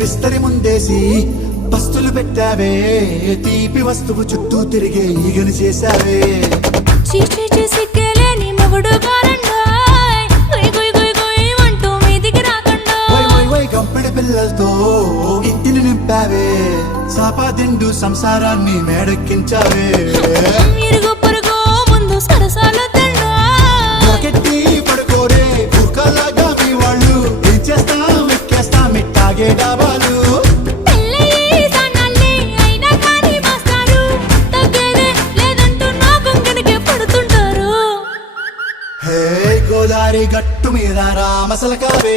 విస్తరి ముందేసి పస్తులు పెట్టావే, తీపి వస్తువు చుట్టూ తిరిగే ఈగలు చేశావే. చీచీ చేసి కేలేని మొగుడు కారండాయ్, గుయ్ గుయ్ గుయ్ గుయ్ అంటూ మీదికి రాకండాయ్. గంపెడి పిల్లలతో ఇంటిని నింపావే, సాపాదిండు సంసారాన్ని మేడెక్కించావే. ఇరుగు పొరుగు ముందు సరసాలు కెట్టి పడుకోరే కుక్కలాగా మీ వాళ్ళు, ఏం చేస్తాం ఎక్కేస్తాం ఇట్టాగే డాబాలు. హే గోదారి గట్టు మీద రామసలకావే,